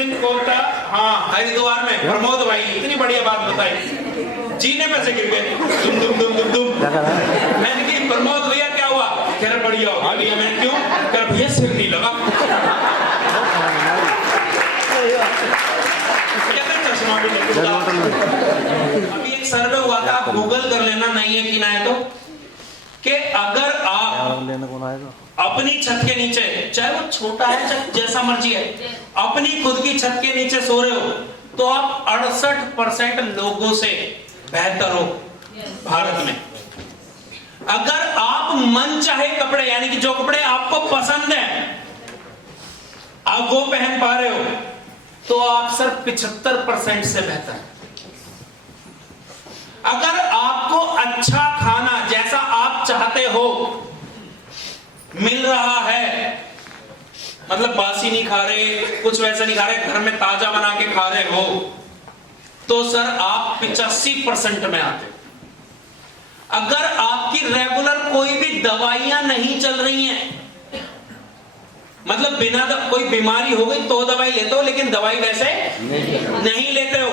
दिन कोटा, हाँ हरिद्वार में प्रमोद भाई इतनी बढ़िया बात बताई, जीने में से गिर गए दुम दुम दुम दुम दुम। मैंने कहा प्रमोद भैया क्या हुआ? कह रहे बढ़िया हो गया। मैंने क्यों? कह भैया सिर नहीं लगा। चश्मा भी नहीं। अभी एक सर्वे हुआ था, आप गूगल कर लेना, नहीं है कि ना है तो, कि अगर आप अपनी छत के नीचे, चाहे वो छोटा है चाहे जैसा मर्जी है, अपनी खुद की छत के नीचे सो रहे हो तो आप 68% लोगों से बेहतर हो भारत में। अगर आप मन चाहे कपड़े, यानी कि जो कपड़े आपको पसंद है आप वो पहन पा रहे हो, तो आप सिर्फ 75% से बेहतर है। अगर आपको अच्छा खाना जैसा आप चाहते हो मिल रहा है, मतलब बासी नहीं खा रहे, कुछ वैसा नहीं खा रहे, घर में ताजा बना के खा रहे हो, तो सर आप 85% में आते हो। अगर आपकी रेगुलर कोई भी दवाइयां नहीं चल रही हैं, मतलब बिना कोई बीमारी हो गई तो दवाई लेते हो, लेकिन दवाई वैसे नहीं लेते हो,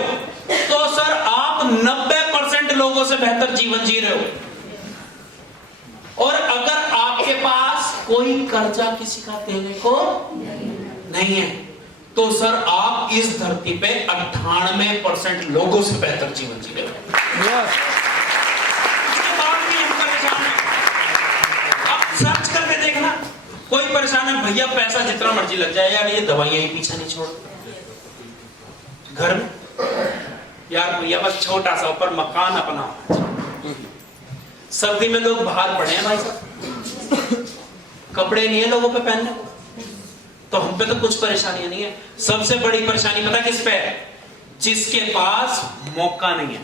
तो सर आप 90% लोगों से बेहतर जीवन जी रहे हो। और अगर आपके पास कोई कर्जा किसी का देने को नहीं है, तो सर आप इस धरती पे 98% लोगों से बेहतर जीवन जी रहे हो। आप सर्च करके देखना, कोई परेशान है भैया, पैसा जितना मर्जी लग जाए यार, ये दवाइयां ही पीछा नहीं छोड़। घर में यार भैया बस छोटा सा ऊपर मकान अपना होना चाहिए। सर्दी में लोग बाहर पड़े हैं भाई साहब, कपड़े नहीं है लोगों पे पहनने को, तो हम पे तो कुछ परेशानियां नहीं है। सबसे बड़ी परेशानी पता किस पे है? जिसके पास मौका नहीं है।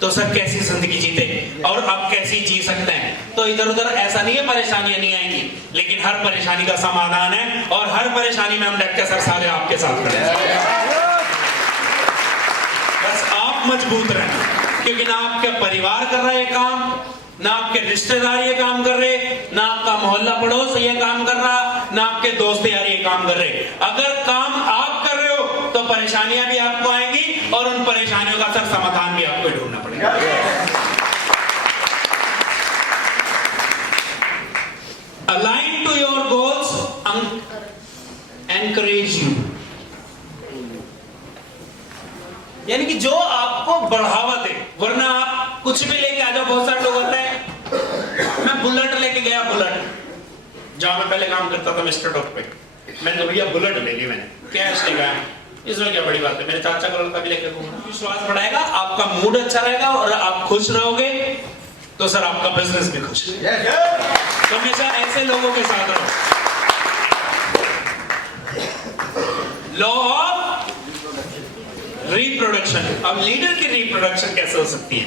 तो सर कैसी जिंदगी जीते और अब कैसी जी सकते हैं? तो इधर उधर ऐसा नहीं है परेशानियां नहीं आएंगी, लेकिन हर परेशानी का समाधान है, और हर परेशानी में हम डट के सर सारे आपके साथ खड़े हैं। बस आप मजबूत रहें, क्योंकि ना आपके परिवार कर रहे हैं काम, ना आपके रिश्तेदार ये काम कर रहे, ना आपका मोहल्ला पड़ोस ये काम कर रहा, ना आपके दोस्त यार ये काम कर रहे। अगर काम आप कर रहे हो तो परेशानियां भी आपको आएंगी, और उन परेशानियों का सर समाधान भी आपको ढूंढना पड़ेगा। Align to your goals, encourage you, यानी कि जो आपको बढ़ावा दे। वरना आप कुछ भी लेके आ जाओ, बहुत सारे लोग होते हैं, मैं बुलेट लेके गया, बुलेट जहां मैं पहले काम करता था मिस्टर डॉक पे, मैंने तो भैया बुलेट ले ली, मैंने कैश ले गया, इसमें क्या बड़ी बात है, मेरे चाचा का लड़का भी लेके घूमना। विश्वास बढ़ाएगा, आपका मूड अच्छा रहेगा और आप खुश रहोगे, तो सर आपका बिजनेस भी खुश रहेगा। तो हमेशा ऐसे लोगों के साथ रहो। Law of reproduction. अब लीडर की रिप्रोडक्शन कैसे हो सकती है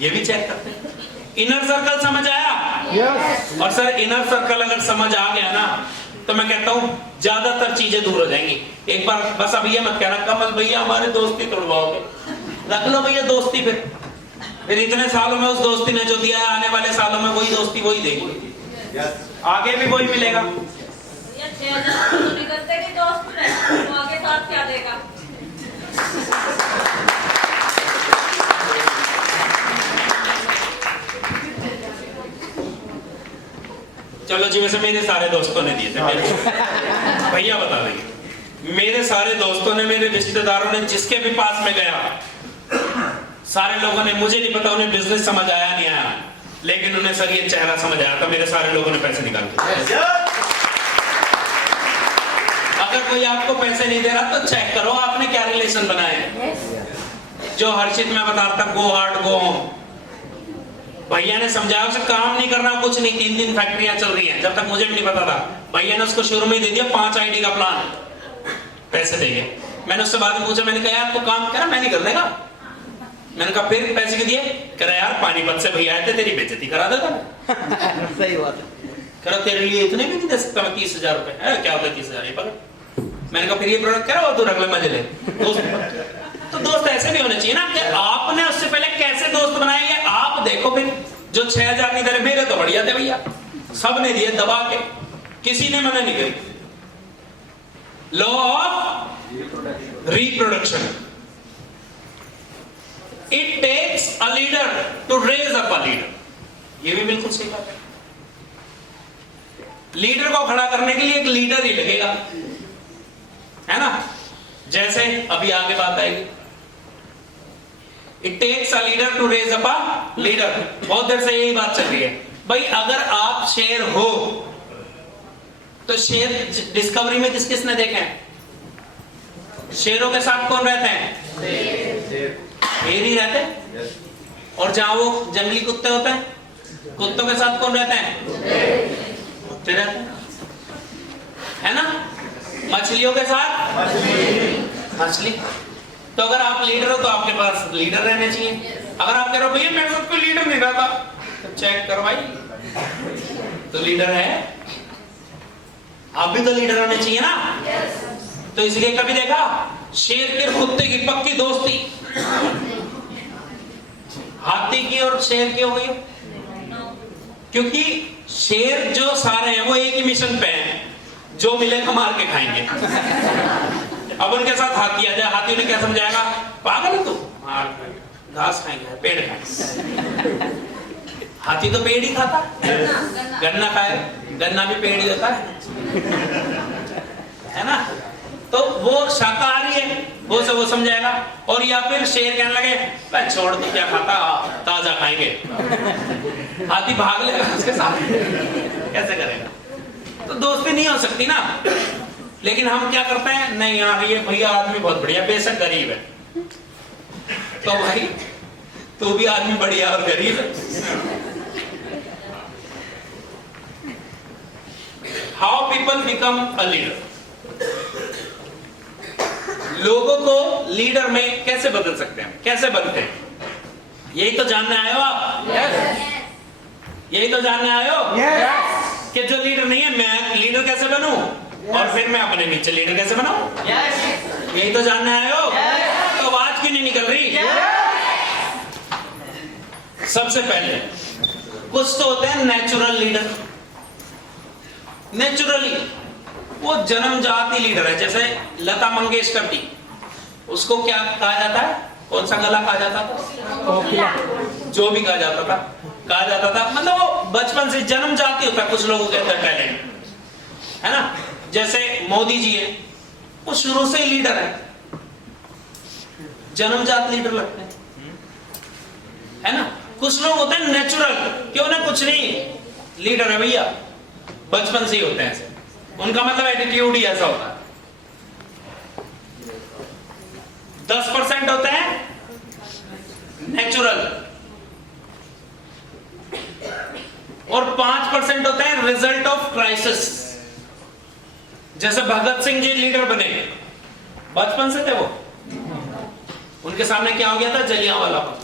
ये भी चेक करते हैं। इनर सर्कल समझ आया? yes. और सर इनर सर्कल अगर समझ आ गया ना, तो मैं कहता हूं ज्यादातर चीजें दूर हो जाएंगी। एक बार बस अब ये मत कहना कमल भैया हमारे दोस्ती तोड़वाओगे, रख लो भैया दोस्ती, फिर इतने सालों में उस दोस्ती ने जो दिया है, आने वाले सालों में वही दोस्ती वही देगी, yes. आगे भी वही मिलेगा। चलो जी, वैसे मेरे सारे दोस्तों ने दिए थे, भैया बता देंगे, मेरे सारे दोस्तों ने, मेरे रिश्तेदारों ने, जिसके भी पास में गया, सारे लोगों ने, मुझे नहीं पता उन्हें बिजनेस समझ आया नहीं आया, लेकिन उन्हें सर ये चेहरा समझ आया था, मेरे सारे लोगों ने पैसे निकाल दिए। अगर कोई आपको पैसे नहीं दे रहा तो चेक करो आपने क्या रिलेशन बनाए। जो हर्षित में बता रहा था, गो हार्ड गो होम, भैया ने समझाया उसे काम नहीं करना, कुछ नहीं, 3 फैक्ट्रियां चल रही हैं, जब तक मुझे भी नहीं पता था, भैया ने उसको शुरू में दे दिया 5 आईडी का प्लान, पैसे देंगे। मैंने उससे बाद में पूछा, मैंने कहा यार तू काम करा, मैं नहीं कर देगा। मैंने कहा फिर पैसे क्यों दिए? कह रहा यार पानीपत से भैया आए थे, तेरी बेइज्जती करा देता। सही बात है। कह रहा तेरे लिए इतने भी नहीं दे सकता मैं, 30,000 रुपए है, क्या होता है 30,000 ये पकड़। मैंने कहा फिर ये प्रोडक्ट कह रहा हो, तू रख ले मजे ले। तो दोस्त ऐसे भी होने चाहिए ना, कि आपने उससे पहले कैसे दोस्त बनाए ये आप देखो। फिर जो 6,000 नहीं दे रहे, मेरे तो बढ़िया थे भैया, सब ने दिए दबा के, किसी ने मना नहीं करी। Law of reproduction. It takes a leader to raise up a leader. ये भी बिल्कुल सही बात है। लीडर को खड़ा करने के लिए एक लीडर ही लगेगा, है ना। जैसे अभी आगे बात आएगी, it takes a leader to raise up a leader. बहुत देर से यही बात चल रही है भाई। अगर आप शेर हो तो शेर डिस्कवरी में किस किसने देखे हैं? शेरों के साथ कौन रहते हैं? शेर ही रहते हैं। और जहां वो जंगली कुत्ते होते हैं, कुत्तों के साथ कौन रहते हैं? कुत्ते रहते हैं, है ना। मछलियों के साथ मछली। तो अगर आप लीडर हो तो आपके पास लीडर रहने चाहिए। अगर आप कह रहे हो भैया मेरे साथ कोई लीडर नहीं रहता, तो चेक करो भाई, तो लीडर है। आप भी तो लीडर होने चाहिए ना। तो इसलिए कभी देखा शेर के कुत्ते की पक्की दोस्ती हाथी की और शेर की हो गई? क्योंकि शेर जो सारे हैं वो एक ही मिशन पे हैं, जो मिलेगा मार के खाएंगे। अब उनके साथ हाथी आ जाए, हाथी ने क्या समझाएगा? पागल है तू, मार घास खाएंगे, पेड़ खाएंगे। हाथी तो पेड़ ही खाता, गन्ना खाए, गन्ना भी पेड़ ही होता है ना। तो वो शाकाहारी है, वो समझाएगा। और या फिर शेर कहने लगे भाई छोड़ तू क्या खाता, ताजा खाएंगे। हाथी भाग लेगा उसके साथ, कैसे करेगा? तो दोस्ती नहीं हो सकती ना। लेकिन हम क्या करते हैं, नहीं यार ये भैया आदमी बहुत बढ़िया, बेशक गरीब है, तो भाई तू भी आदमी बढ़िया और गरीब है। How people become a leader. लोगों को लीडर में कैसे बदल सकते हैं, कैसे बनते हैं? यही तो जानने आए हो आप? यही तो जानने आए हो कि जो लीडर नहीं है मैं लीडर कैसे बनूं, और फिर मैं अपने नीचे लीडर कैसे बनाऊं? यही तो जानने आए हो? तो आवाज क्यों नहीं निकल रही? सबसे पहले कुछ तो होते हैं नेचुरल लीडर। नेचुरली वो जन्मजाति लीडर है। जैसे लता मंगेशकर थी, उसको क्या कहा जाता है? कौन सा गला कहा जाता था? जो भी कहा जाता था, मतलब वो बचपन से जन्मजाति होता है। कुछ लोगों के अंदर टैलेंट है ना। जैसे मोदी जी है, वो शुरू से ही लीडर है, जन्मजात लीडर लगते हैं, है ना। कुछ लोग होते हैं नेचुरल, क्यों ना कुछ नहीं लीडर है भैया, बचपन से ही होते हैं ऐसे। उनका मतलब एटीट्यूड ही ऐसा होता है। 10% होते हैं नेचुरल और 5% होते हैं रिजल्ट ऑफ क्राइसिस। जैसे भगत सिंह जी लीडर बने, बचपन से थे वो, उनके सामने क्या हो गया था? जलियांवाला बाग,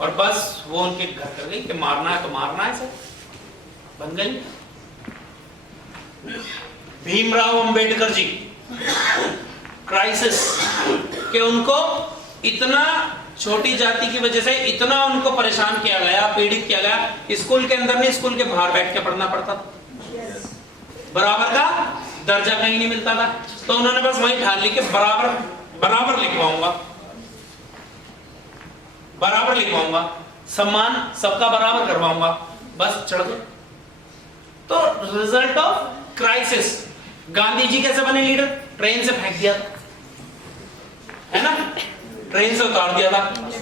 और बस वो उनके घर कर गई कि मारना है तो मारना है, सब बन गई। भीमराव अंबेडकर जी, क्राइसिस, कि उनको इतना छोटी जाति की वजह से इतना उनको परेशान किया गया, पीड़ित किया गया, स्कूल के अंदर नहीं स्कूल के बाहर बैठ के पढ़ना पड़ता था, बराबर का दर्जा कहीं नहीं मिलता था। तो उन्होंने बस वही ठान ली कि बराबर लिखवाऊंगा, सम्मान सबका बराबर करवाऊंगा, बस चढ़ गए। तो result of crisis. Gandhi ji कैसे बने लीडर? ट्रेन से फेंक दिया था, है ना, ट्रेन से उतार दिया था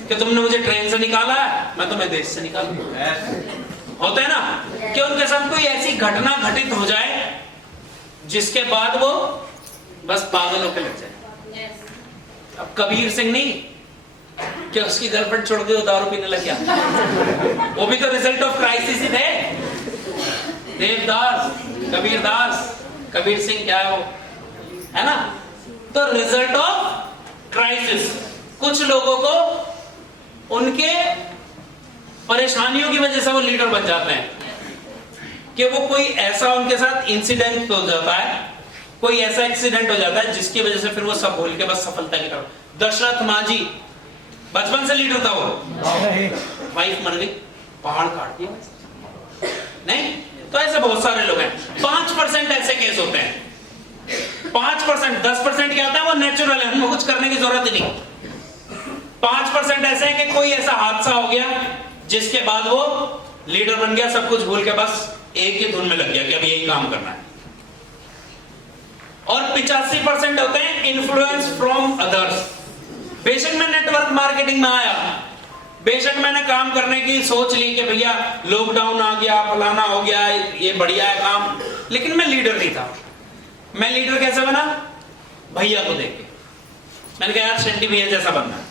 कि तुमने मुझे ट्रेन से निकाला है, मैं तुम्हें देश से निकालूंगा। होता है ना कि उनके साथ कोई ऐसी घटना घटित हो जाए जिसके बाद वो बस पागल होकर लग जाए। अब कबीर सिंह नहीं कि उसकी गर्लफ्रेंड छोड़ के दारू पीने लग गया, वो भी तो रिजल्ट ऑफ क्राइसिस ही थे। देवदास, कबीर सिंह क्या है वो, है ना। तो रिजल्ट ऑफ क्राइसिस। कुछ लोगों को उनके परेशानियों की वजह से वो लीडर बन जाते हैं कि वो कोई ऐसा उनके साथ इंसिडेंट हो जाता है, कोई ऐसा एक्सीडेंट हो जाता है जिसकी वजह से फिर वो सब भूल के बस सफलता की तरफ। दशरथ माझी बचपन से लीडर था, वो वाइफ मर गई, पहाड़ काट दिया, नहीं। तो ऐसे बहुत सारे लोग हैं। 5% ऐसे केस होते हैं, 5 5%, 10% क्या होता है, वो नेचुरल है, उनको कुछ करने की जरूरत ही नहीं। 5% ऐसे है कि कोई ऐसा हादसा हो गया जिसके बाद वो लीडर बन गया, सब कुछ भूल के बस एक ही धुन में लग गया कि अब यही काम करना है। और 85% होते हैं इन्फ्लुएंस फ्रॉम अदर्स। बेशक मैं नेटवर्क मार्केटिंग में आया, बेशक मैंने काम करने की सोच ली कि भैया लॉकडाउन आ गया, फलाना हो गया, ये बढ़िया है काम, लेकिन मैं लीडर नहीं था। मैं लीडर कैसे बना? भैया को देख के मैंने कहा यार शंटी भैया जैसा बनना है,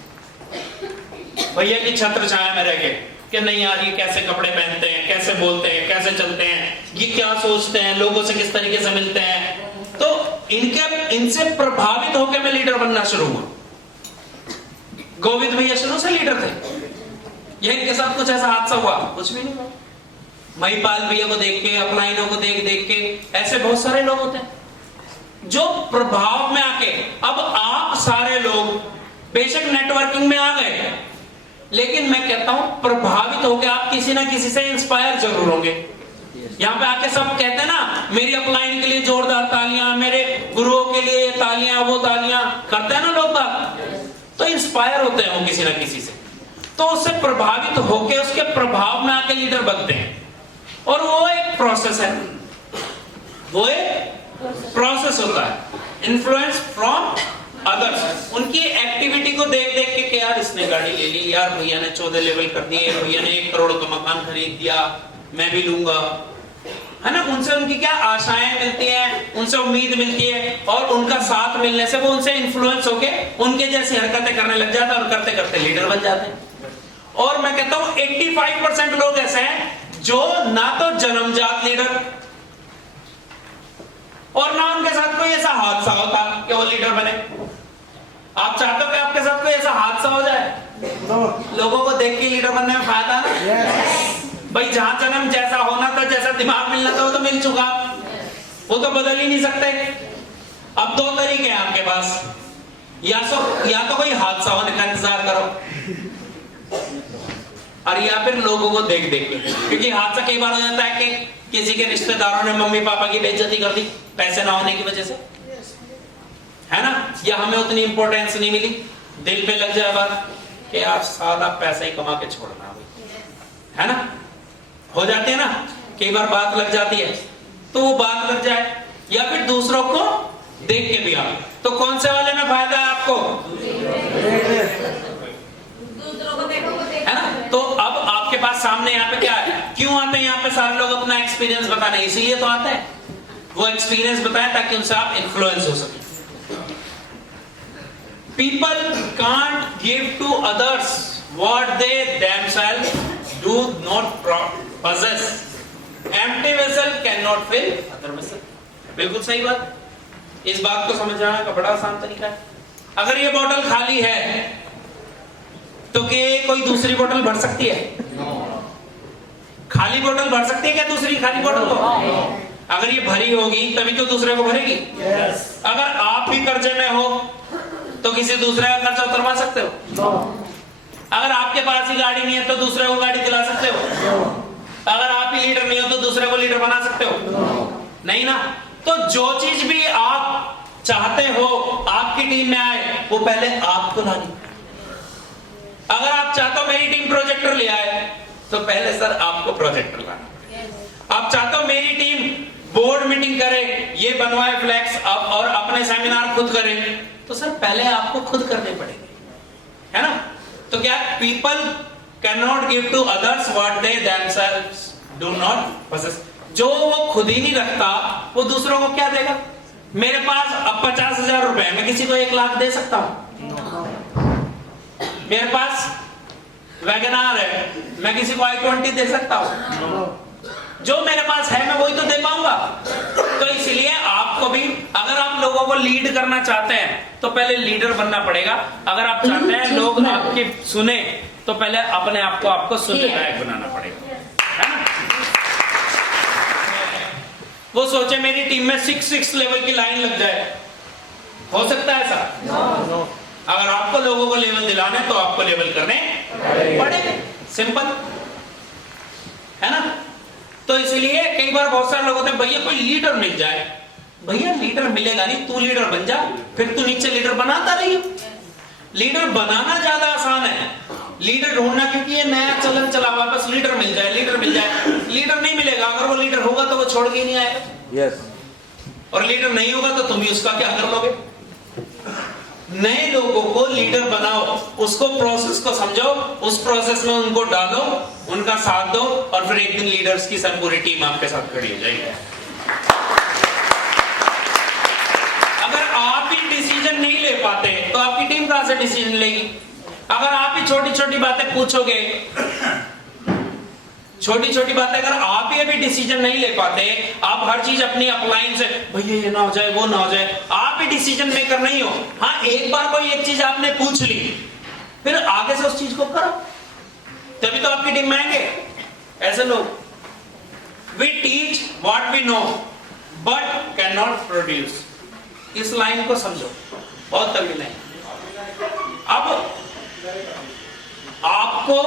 भैया की छत्र छाया में रह के कि नहीं यार ये कैसे कपड़े पहनते हैं, कैसे बोलते हैं, कैसे चलते हैं, ये क्या सोचते हैं, लोगों से किस तरीके से मिलते हैं। तो इनसे प्रभावित होकर मैं लीडर बनना शुरू हुआ। गोविंद भैया शुरू से लीडर थे, ये इनके साथ कुछ ऐसा हादसा हुआ, कुछ भी नहीं हुआ। महिपाल भैया को देख के, अपलाइनों को देख देख के, ऐसे बहुत सारे लोग होते हैं जो प्रभाव में आके, अब आप सारे लोग बेशक नेटवर्किंग में आ गए, लेकिन मैं कहता हूं प्रभावित होकर आप किसी ना किसी से इंस्पायर जरूर होंगे। यहां पे आके सब कहते हैं ना मेरी अपलाइन के लिए जोरदार तालियां, मेरे गुरुओं के लिए तालियां, वो तालियां करते हैं ना लोग बात, तो इंस्पायर होते हैं वो किसी ना किसी से, तो उससे प्रभावित होकर उसके प्रभाव में आके लीडर बनते हैं। और वो एक प्रोसेस है, वो एक प्रोसेस होता है, इन्फ्लुएंस फ्रॉम अदर्स। उनकी एक्टिविटी को देख देख के यार इसने गाड़ी ले ली, यार भैया ने 14 लेवल कर दिए, भैया ने 1 करोड़ का मकान खरीद दिया, मैं भी लूंगा, है ना। उनसे उनकी क्या आशाएं मिलती हैं, उनसे उम्मीद मिलती है, और उनका साथ मिलने से वो उनसे इन्फ्लुएंस होके उनके जैसी हरकतें करने लग जाते हैं, और करते करते लीडर बन जाते हैं। और मैं कहता हूं 85% लोग ऐसे हैं जो ना तो जन्मजात लीडर, और ना उनके साथ कोई ऐसा हादसा होता कि वो लीडर बने। आप चाहते हो कि आपके साथ कोई ऐसा हादसा हो जाए? लोगों को देख के लीडर बनने में फायदा ना। भाई जहां जन्म जैसा होना था, जैसा दिमाग मिलना था, वो तो मिल चुका, वो तो बदल ही नहीं सकते। अब 2 तरीके हैं आपके पास, या तो कोई हादसा होने का इंतजार करो, और या फिर लोगों को देख देख के, क्योंकि हादसा कई बार हो जाता है कि किसी के रिश्तेदारों ने मम्मी पापा की बेइज्जती कर दी पैसे ना होने की वजह से, है ना, या हमें उतनी इंपॉर्टेंस नहीं मिली, दिल पे लग जाए बात कि यार साला पैसा ही कमा के छोड़ना, है ना, हो जाती है ना, कई बार बात लग जाती है, तो वो बात लग जाए, या फिर दूसरों को देख के भी आप, तो कौन से वाले में फायदा है आपको? है ना। तो अब आपके पास सामने यहाँ पे क्या है, क्यों आते हैं यहाँ पे सारे लोग अपना एक्सपीरियंस बताने? इसीलिए तो आते हैं, वो एक्सपीरियंस बताएं ताकि उनसे आप इन्फ्लुएंस हो सके। People can't give to others what they themselves do not possess. Empty vessel cannot fill other vessel. बिल्कुल सही बात। इस बात को समझना का बड़ा आसान तरीका है। अगर ये बोतल खाली है तो क्या कोई दूसरी बोतल भर सकती है? खाली बोतल भर सकती है क्या दूसरी खाली बोतल को? अगर ये भरी होगी तभी तो दूसरे को भरेगी। अगर आप भी कर्जे में हो तो किसी दूसरे का कर्जा उतरवा सकते हो? अगर आपके पास ही गाड़ी नहीं है तो दूसरे को गाड़ी दिला सकते हो? अगर आप ही लीडर नहीं हो तो दूसरे को लीडर बना सकते हो? नहीं ना। तो जो चीज भी आप चाहते हो आपकी टीम में आए, वो पहले आपको लानी। अगर आप चाहते हो मेरी टीम प्रोजेक्टर ले आए, तो पहले सर आपको प्रोजेक्टर लाना। आप चाहते हो मेरी टीम बोर्ड मीटिंग करे, ये बनवाए फ्लैक्स और अपने सेमिनार खुद करे, तो सर पहले आपको खुद करने पड़ेंगे, है ना। तो क्या people can not give to others what they themselves do not possess. जो वो खुद ही नहीं रखता वो दूसरों को क्या देगा? मेरे पास अब 50,000 रुपए, मैं किसी को 1 लाख दे सकता हूं। मेरे पास वैगनार है, मैं किसी को i20 दे सकता हूं। जो मेरे पास है मैं वही तो दे पाऊंगा। तो इसलिए आपको भी, अगर आप लोगों को लीड करना चाहते हैं तो पहले लीडर बनना पड़ेगा। अगर आप चाहते हैं लोग आपकी सुने तो पहले अपने आप को आपको सुनने लायक बनाना पड़ेगा, है ना। वो सोचे मेरी टीम में 6 लेवल की लाइन लग जाए, हो सकता है ऐसा? अगर आपको लोगों को लेवल दिलाने तो आपको लेवल करने पड़ेंगे, सिंपल, है ना। तो इसलिए कई बार बहुत सारे लोग होते हैं भैया कोई लीडर मिल जाए, भैया लीडर मिलेगा नहीं, तू लीडर बन जा, फिर तू नीचे लीडर बनाता रही। लीडर बनाना ज्यादा आसान है, लीडर ढूंढना क्योंकि ये नया चलन चला हुआ, बस लीडर मिल जाए, लीडर मिल जाए। लीडर नहीं मिलेगा, अगर वो लीडर होगा तो वो छोड़ के ही नहीं आएगा। यस। और लीडर नहीं होगा तो तुम भी उसका क्या कर लोगे। नए लोगों को लीडर बनाओ, उसको प्रोसेस को समझो, उस प्रोसेस में उनको डालो, उनका साथ दो, और फिर एक दिन लीडर्स की सब पूरी टीम आपके साथ खड़ी हो जाएगी। अगर आप ही डिसीजन नहीं ले पाते तो आपकी टीम कहां से डिसीजन लेगी। अगर आप ही छोटी छोटी बातें पूछोगे, छोटी छोटी बातें अगर आप ही अभी डिसीजन नहीं ले पाते, आप हर चीज अपनी अपलाइन से भैया ये ना हो जाए, वो ना हो जाए, आप ही डिसीजन मेकर नहीं हो। हाँ, एक बार कोई एक चीज आपने पूछ ली, फिर आगे से उस चीज को करो, तभी तो आपकी टीम में आएंगे ऐसे लोग। We teach what we know but can not produce. इस लाइन को समझो, बहुत तगड़ी लाइन। अब आपको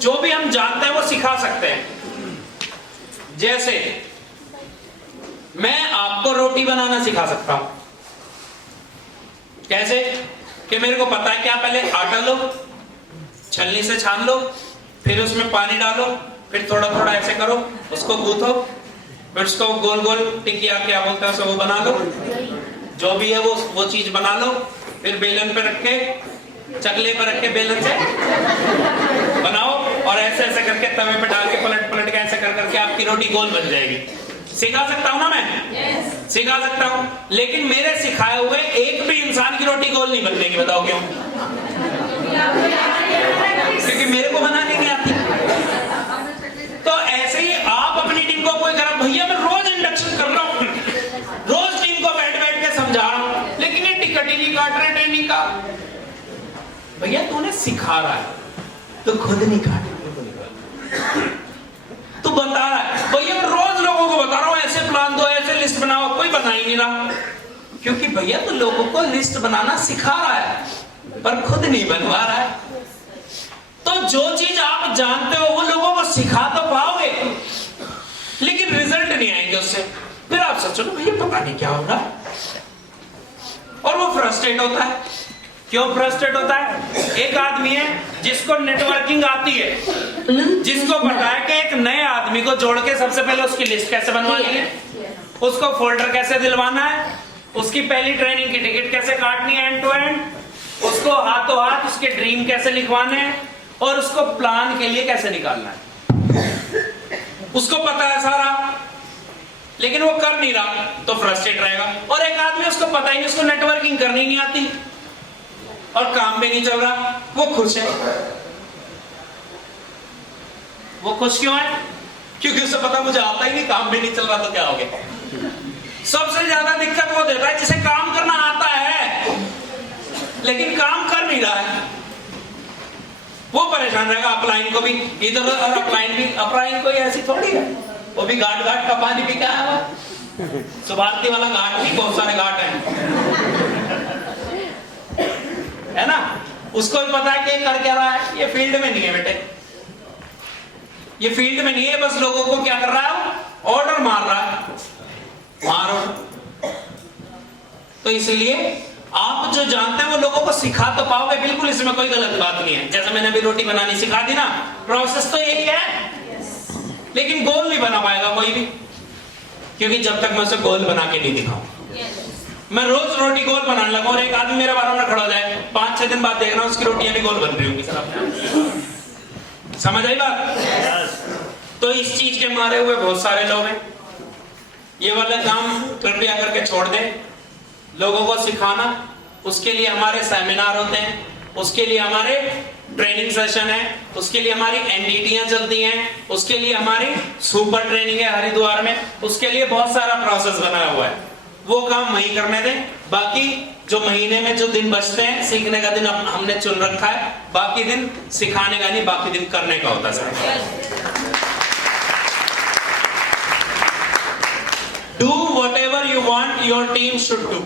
जो भी हम जानते हैं वो सिखा सकते हैं। जैसे मैं आपको रोटी बनाना सिखा सकता हूं। कैसे? कि मेरे को पता है कि आप पहले आटा लो, छलनी से छान लो, फिर उसमें पानी डालो, फिर थोड़ा थोड़ा ऐसे करो, उसको गूंथो, फिर उसको गोल गोल टिकिया क्या बोलते हैं वो बना लो, जो भी है वो चीज बना लो, फिर बेलन पे रख के, चकले पर रख के बेलन से बनाओ, और ऐसे ऐसे करके तवे पे डाल के पलट पलट के ऐसे कर करके आपकी रोटी गोल बन जाएगी। सिखा सकता हूं ना मैं? yes. सिखा सकता हूं, लेकिन मेरे सिखाए हुए एक भी इंसान की रोटी गोल नहीं बनने की। बताओ क्यों? क्योंकि मेरे को बनाने नहीं आती। तो ऐसे ही आप अपनी टीम को कोई करा, भैया मैं रोज इंडक्शन कर रहा हूं, रोज टीम को बैठ बैठ के समझा रहा हूं, लेकिन ये टिकट ही नहीं काट रहे ट्रेनिंग का। भैया तूने सिखा रहा है तो खुद नहीं काट, तू बता रहा है। भैया मैं रोज लोगों को बता रहा हूं ऐसे प्लान दो, ऐसे लिस्ट बनाओ, कोई बना ही नहीं रहा। क्योंकि भैया तू लोगों को लिस्ट बनाना सिखा रहा है पर खुद नहीं बनवा रहा है। तो जो चीज आप जानते हो वो लोगों को सिखा तो पाओगे, लेकिन रिजल्ट नहीं आएंगे उससे। फिर आप सोचो भैया पता नहीं क्या होगा, और वो फ्रस्ट्रेट होता है। क्यों फ्रस्ट्रेट होता है? एक आदमी है जिसको नेटवर्किंग आती है, जिसको पता है कि एक नए आदमी को जोड़ के सबसे पहले उसकी लिस्ट कैसे बनवानी है, उसको फोल्डर कैसे दिलवाना है, उसकी पहली ट्रेनिंग की टिकट कैसे काटनी है एंड टू एंड, उसको हाथों हाथ उसके ड्रीम कैसे लिखवाने हैं, और उसको प्लान के लिए कैसे निकालना है। उसको पता है सारा, लेकिन वो कर नहीं रहा तो फ्रस्ट्रेट रहेगा। और एक आदमी उसको पता ही नहीं, उसको नेटवर्किंग करनी नहीं आती और काम भी नहीं चल रहा, वो खुश है। वो खुश क्यों है? क्योंकि उसे पता मुझे आता ही नहीं, काम भी नहीं चल रहा तो क्या हो गया। सबसे ज्यादा दिक्कत वो देता है जिसे काम करना आता है लेकिन काम कर नहीं रहा है, वो परेशान रहेगा। अपलाइन को भी इधर, और अपलाइन कोई ऐसी थोड़ी है, वो भी घाट घाट का पानी पी के आया हुआ। सुभारती वाला घाट नहीं, बहुत सारे घाट है ना। उसको भी पता है कि कर क्या रहा है, ये फील्ड में नहीं है बेटे, ये फील्ड में नहीं है, बस लोगों को क्या कर रहा है, ऑर्डर मार रहा है, मारो। तो इसलिए आप जो जानते हैं वो लोगों को सिखा तो पाओगे, बिल्कुल इसमें कोई गलत बात नहीं है। जैसे मैंने अभी रोटी बनानी सिखा दी ना, प्रोसेस तो यही है, लेकिन गोल नहीं बना पाएगा कोई भी, क्योंकि जब तक मैं उसे गोल बना के नहीं दिखाऊं। मैं रोज रोटी गोल बनाने लगा और एक आदमी मेरे बारे में खड़ा हो जाए, 5-6 दिन बाद देखना उसकी रोटियां भी गोल बन रही होंगी। सर समझ आई बात? तो इस चीज के मारे हुए बहुत सारे लोग हैं। ये वाला काम कृपया करके छोड़ दें। लोगों को सिखाना, उसके लिए हमारे सेमिनार होते हैं, उसके लिए हमारे ट्रेनिंग सेशन है, उसके लिए हमारी एनडीटीयां चलती हैं, उसके लिए हमारी सुपर ट्रेनिंग है हरिद्वार में, उसके लिए बहुत सारा प्रोसेस बना हुआ है। वो काम वही करने दें। बाकी जो महीने में जो दिन बचते हैं, सीखने का दिन हमने चुन रखा है, बाकी दिन सिखाने का नहीं, बाकी दिन करने का होता है। Do whatever you want your team should do.